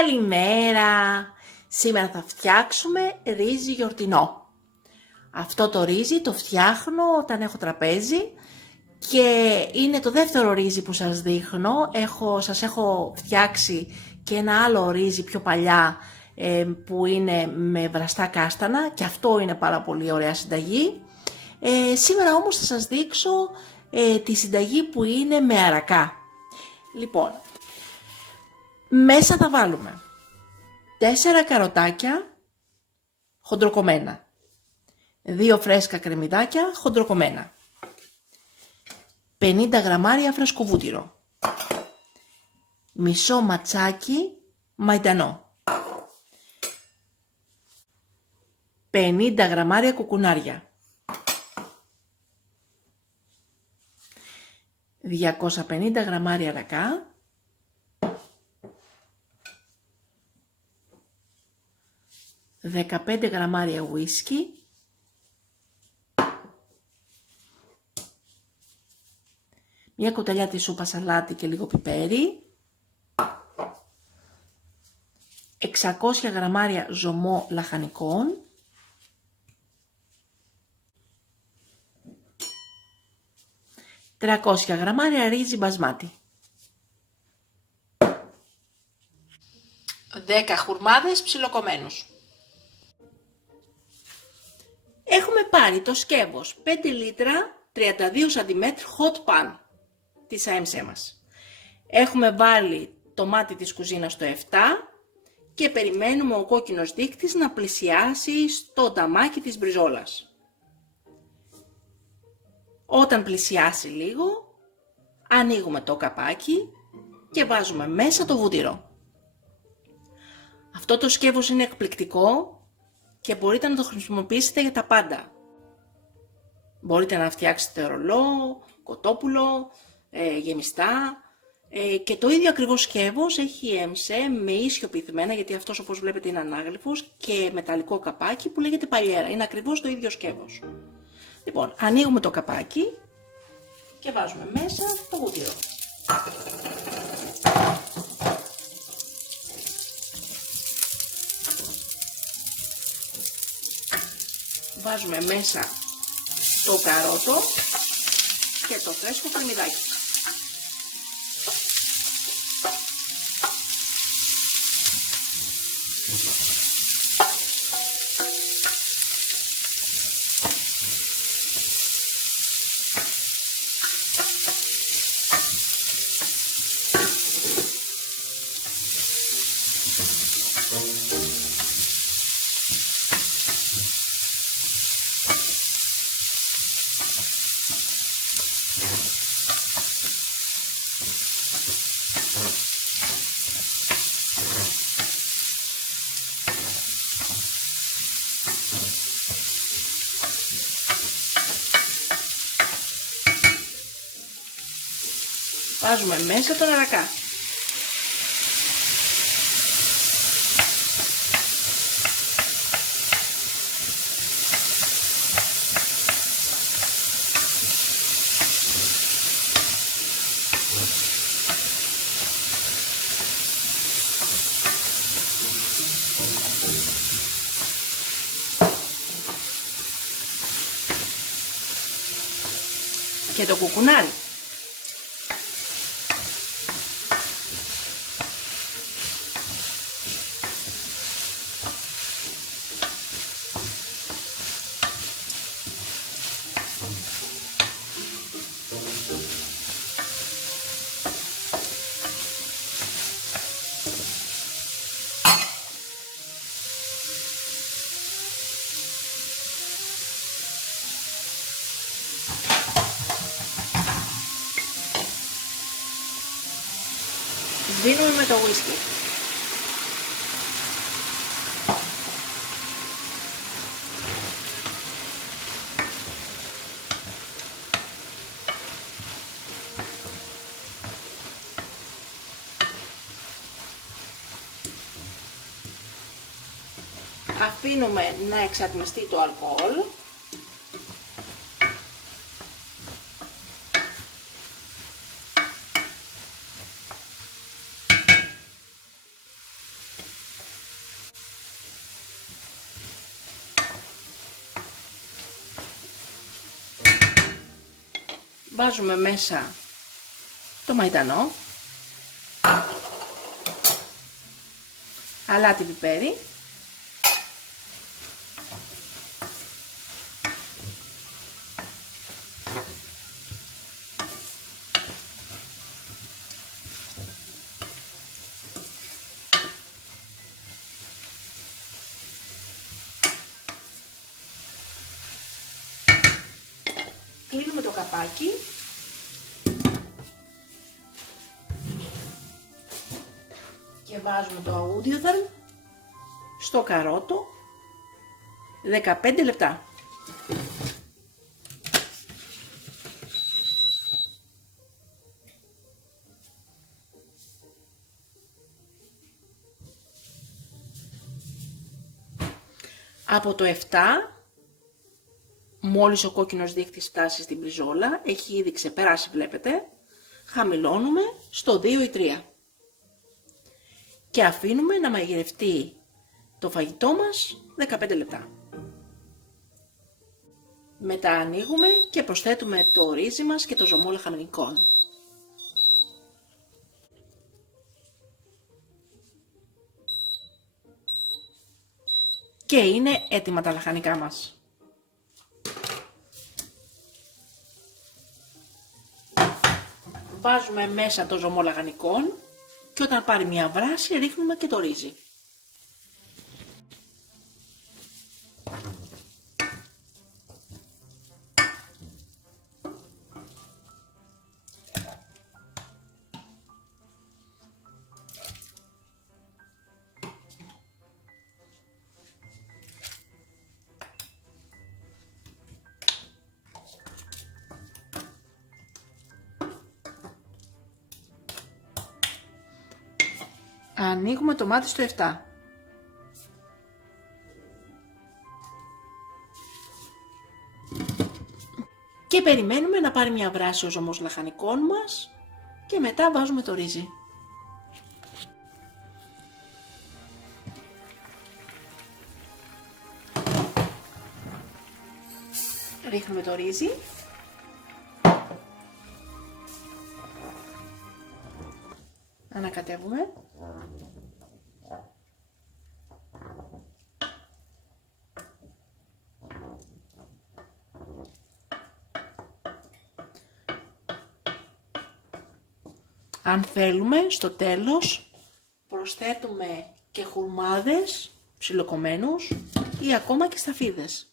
Καλημέρα! Σήμερα θα φτιάξουμε ρύζι γιορτινό. Αυτό το ρύζι το φτιάχνω όταν έχω τραπέζι και είναι το δεύτερο ρύζι που σας δείχνω. Σας έχω φτιάξει και ένα άλλο ρύζι πιο παλιά που είναι με βραστά κάστανα και αυτό είναι πάρα πολύ ωραία συνταγή. Σήμερα όμως θα σας δείξω τη συνταγή που είναι με αρακά. Λοιπόν, μέσα θα βάλουμε 4 καροτάκια χοντροκομμένα, 2 φρέσκα κρεμμυδάκια χοντροκομμένα, 50 γραμμάρια φρεσκοβούτυρο, μισό ματσάκι μαϊντανό, 50 γραμμάρια κουκουνάρια, 250 γραμμάρια αρακά, 15 γραμμάρια ουίσκι, 1 κουταλιά τη σούπα σαλάτι και λίγο πιπέρι, 600 γραμμάρια ζωμό λαχανικών, 300 γραμμάρια ρύζι μπασμάτι, 10 χουρμάδες ψιλοκομμένους. Έχουμε πάρει το σκεύος 5 λίτρα 32 cm hot pan της AMC μας. Έχουμε βάλει το μάτι της κουζίνας στο 7 και περιμένουμε ο κόκκινος δείκτης να πλησιάσει στο νταμάκι της μπριζόλας. Όταν πλησιάσει λίγο, ανοίγουμε το καπάκι και βάζουμε μέσα το βούτυρο. Αυτό το σκεύος είναι εκπληκτικό και μπορείτε να το χρησιμοποιήσετε για τα πάντα. Μπορείτε να φτιάξετε ρολό, κοτόπουλο, γεμιστά και το ίδιο ακριβώς σκεύος έχει η AMC με ίσιο πυθμένα, γιατί αυτός όπως βλέπετε είναι ανάγλυφος και μεταλλικό καπάκι που λέγεται παλιέρα. Είναι ακριβώς το ίδιο σκεύος. Λοιπόν, ανοίγουμε το καπάκι και βάζουμε μέσα το βούτυρο. Βάζουμε μέσα το καρότο και το φρέσκο κρεμμυδάκι. Βάζουμε μέσα τον αρακά. Και το κουκουνάρι. Σβήνουμε με το ουίσκι. Αφήνουμε να εξατμιστεί το αλκοόλ. Βάζουμε μέσα το μαϊντανό, αλάτι πιπέρι, κλείνουμε το καπάκι και βάζουμε το αούντιοδαρμ στο καρότο 15 λεπτά. Από το 7, μόλις ο κόκκινος δείχτης φτάσει στην μπριζόλα, έχει ήδη ξεπεράσει βλέπετε, χαμηλώνουμε στο 2 ή 3 και αφήνουμε να μαγειρευτεί το φαγητό μας 15 λεπτά. Μετά ανοίγουμε και προσθέτουμε το ρύζι μας και το ζωμό λαχανικών. Και είναι έτοιμα τα λαχανικά μας. Βάζουμε μέσα το ζωμό λαχανικών και όταν πάρει μια βράση ρίχνουμε και το ρύζι. Ανοίγουμε το μάτι στο 7. Και περιμένουμε να πάρει μια βράση ο ζωμός λαχανικών μας και μετά βάζουμε το ρύζι. Ρίχνουμε το ρύζι. Ανακατεύουμε. Αν θέλουμε, στο τέλος προσθέτουμε και χουρμάδες ψιλοκομμένους ή ακόμα και σταφίδες.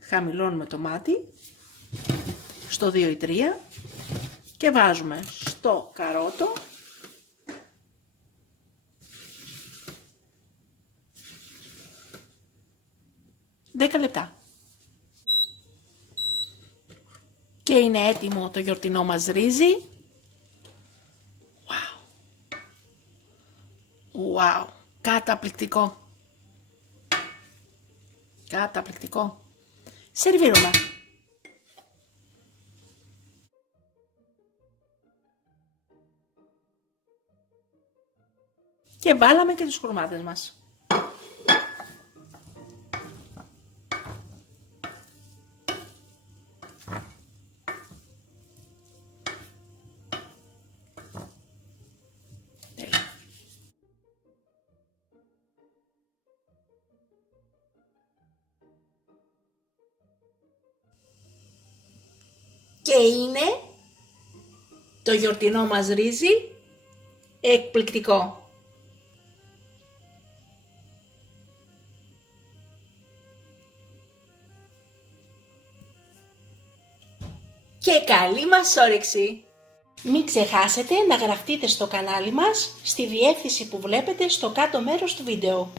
Χαμηλώνουμε το μάτι στο 2 ή 3 και βάζουμε στο καρότο ...10 λεπτά. Και είναι έτοιμο το γιορτινό μας ρύζι. Wow. Wow. Καταπληκτικό. Καταπληκτικό. Σερβίρουμε. Και βάλαμε και τους χουρμάδες μας. Και είναι το γιορτινό μας ρύζι εκπληκτικό. Και καλή μας όρεξη! Μην ξεχάσετε να γραφτείτε στο κανάλι μας στη διεύθυνση που βλέπετε στο κάτω μέρος του βίντεο.